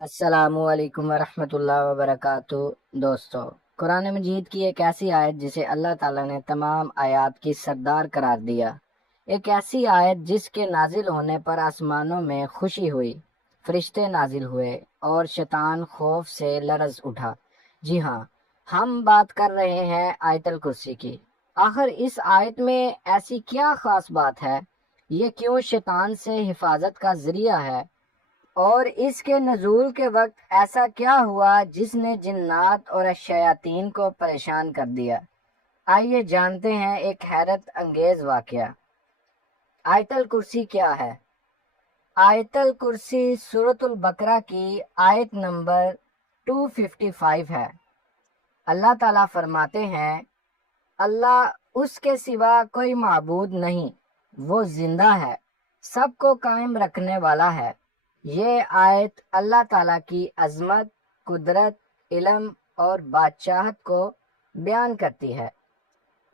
السلام علیکم ورحمۃ اللہ وبرکاتہ۔ دوستو، قرآن مجید کی ایک ایسی آیت جسے اللہ تعالیٰ نے تمام آیات کی سردار قرار دیا، ایک ایسی آیت جس کے نازل ہونے پر آسمانوں میں خوشی ہوئی، فرشتے نازل ہوئے اور شیطان خوف سے لرز اٹھا۔ جی ہاں، ہم بات کر رہے ہیں آیت الکرسی کی۔ آخر اس آیت میں ایسی کیا خاص بات ہے؟ یہ کیوں شیطان سے حفاظت کا ذریعہ ہے؟ اور اس کے نزول کے وقت ایسا کیا ہوا جس نے جنات اور الشیاطین کو پریشان کر دیا؟ آئیے جانتے ہیں ایک حیرت انگیز واقعہ۔ آیت الکرسی کیا ہے؟ آیت الکرسی سورۃ البقرہ کی آیت نمبر 255 ہے۔ اللہ تعالیٰ فرماتے ہیں، اللہ اس کے سوا کوئی معبود نہیں، وہ زندہ ہے، سب کو قائم رکھنے والا ہے۔ یہ آیت اللہ تعالیٰ کی عظمت، قدرت، علم اور بادشاہت کو بیان کرتی ہے۔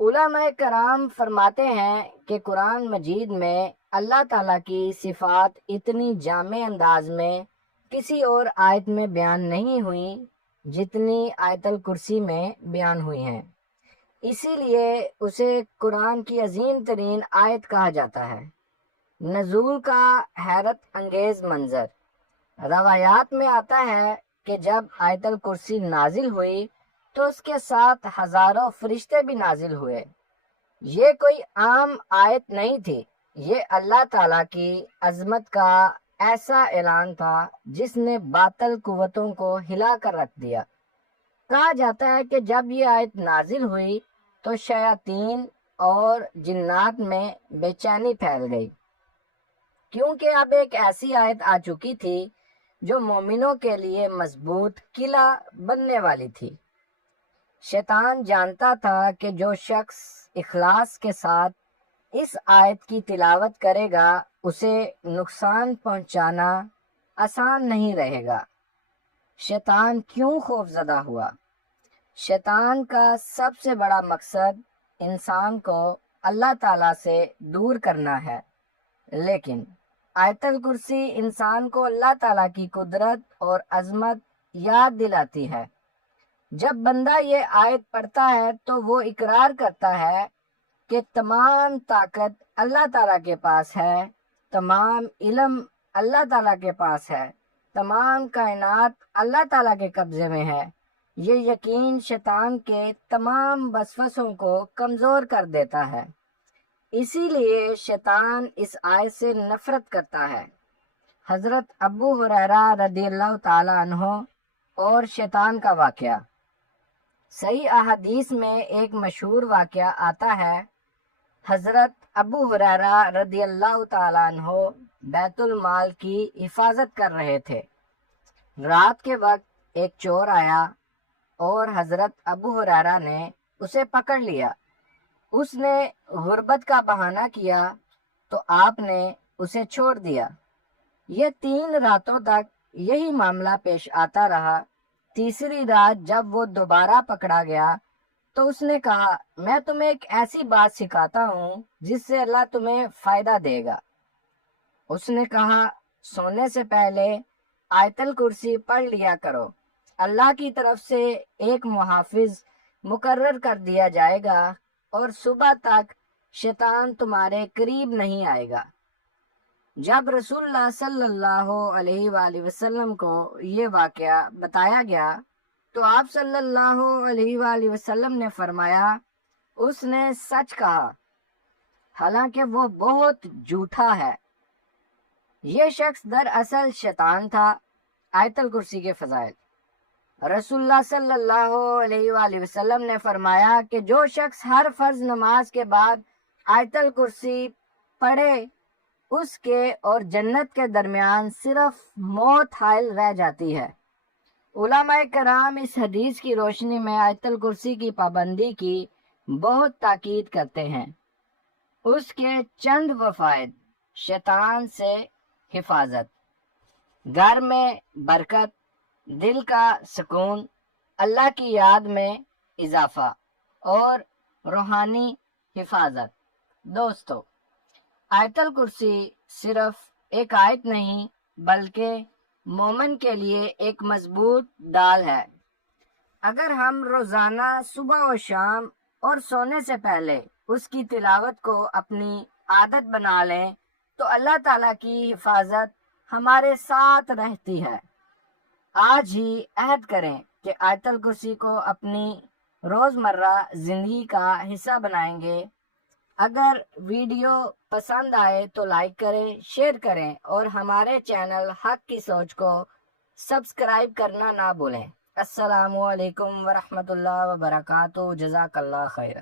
علماء کرام فرماتے ہیں کہ قرآن مجید میں اللہ تعالیٰ کی صفات اتنی جامع انداز میں کسی اور آیت میں بیان نہیں ہوئی جتنی آیت الکرسی میں بیان ہوئی ہیں۔ اسی لیے اسے قرآن کی عظیم ترین آیت کہا جاتا ہے۔ نزول کا حیرت انگیز منظر۔ روایات میں آتا ہے کہ جب آیت الکرسی نازل ہوئی تو اس کے ساتھ ہزاروں فرشتے بھی نازل ہوئے۔ یہ کوئی عام آیت نہیں تھی، یہ اللہ تعالیٰ کی عظمت کا ایسا اعلان تھا جس نے باطل قوتوں کو ہلا کر رکھ دیا۔ کہا جاتا ہے کہ جب یہ آیت نازل ہوئی تو شیاطین اور جنات میں بے چینی پھیل گئی، کیونکہ اب ایک ایسی آیت آ چکی تھی جو مومنوں کے لیے مضبوط قلعہ بننے والی تھی۔ شیطان جانتا تھا کہ جو شخص اخلاص کے ساتھ اس آیت کی تلاوت کرے گا اسے نقصان پہنچانا آسان نہیں رہے گا۔ شیطان کیوں خوف زدہ ہوا؟ شیطان کا سب سے بڑا مقصد انسان کو اللہ تعالیٰ سے دور کرنا ہے، لیکن آیت الکرسی انسان کو اللہ تعالیٰ کی قدرت اور عظمت یاد دلاتی ہے۔ جب بندہ یہ آیت پڑھتا ہے تو وہ اقرار کرتا ہے کہ تمام طاقت اللہ تعالیٰ کے پاس ہے، تمام علم اللہ تعالیٰ کے پاس ہے، تمام کائنات اللہ تعالیٰ کے قبضے میں ہے۔ یہ یقین شیطان کے تمام وسوسوں کو کمزور کر دیتا ہے، اسی لیے شیطان اس آیت سے نفرت کرتا ہے۔ حضرت ابو ہریرہ رضی اللہ تعالی عنہ اور شیطان کا واقعہ۔ صحیح احادیث میں ایک مشہور واقعہ آتا ہے، حضرت ابو ہریرہ رضی اللہ تعالی عنہ بیت المال کی حفاظت کر رہے تھے۔ رات کے وقت ایک چور آیا اور حضرت ابو ہریرہ نے اسے پکڑ لیا۔ اس نے غربت کا بہانہ کیا تو آپ نے اسے چھوڑ دیا۔ یہ 3 راتوں تک یہی معاملہ پیش آتا رہا۔ تیسری رات جب وہ دوبارہ پکڑا گیا تو اس نے کہا، میں تمہیں ایک ایسی بات سکھاتا ہوں جس سے اللہ تمہیں فائدہ دے گا۔ اس نے کہا، سونے سے پہلے آیت الکرسی پڑھ لیا کرو، اللہ کی طرف سے ایک محافظ مقرر کر دیا جائے گا اور صبح تک شیطان تمہارے قریب نہیں آئے گا۔ جب رسول اللہ صلی اللہ علیہ وآلہ وسلم کو یہ واقعہ بتایا گیا تو آپ صلی اللہ علیہ وآلہ وسلم نے فرمایا، اس نے سچ کہا، حالانکہ وہ بہت جھوٹا ہے۔ یہ شخص دراصل شیطان تھا۔ آیت الکرسی کے فضائل۔ رسول اللہ صلی اللہ علیہ وآلہ وسلم نے فرمایا کہ جو شخص ہر فرض نماز کے بعد آیت الکرسی پڑھے اس کے اور جنت کے درمیان صرف موت حائل رہ جاتی ہے۔ علماء کرام اس حدیث کی روشنی میں آیت الکرسی کی پابندی کی بہت تاکید کرتے ہیں۔ اس کے چند وفائد: شیطان سے حفاظت، گھر میں برکت، دل کا سکون، اللہ کی یاد میں اضافہ اور روحانی حفاظت۔ دوستو، آیت الکرسی صرف ایک آیت نہیں بلکہ مومن کے لیے ایک مضبوط ڈال ہے۔ اگر ہم روزانہ صبح و شام اور سونے سے پہلے اس کی تلاوت کو اپنی عادت بنا لیں تو اللہ تعالیٰ کی حفاظت ہمارے ساتھ رہتی ہے۔ آج ہی عہد کریں کہ آیت الکرسی کو اپنی روزمرہ زندگی کا حصہ بنائیں گے۔ اگر ویڈیو پسند آئے تو لائک کریں، شیئر کریں اور ہمارے چینل حق کی سوچ کو سبسکرائب کرنا نہ بھولیں۔ السلام علیکم ورحمۃ اللہ وبرکاتہ۔ جزاک اللہ خیر۔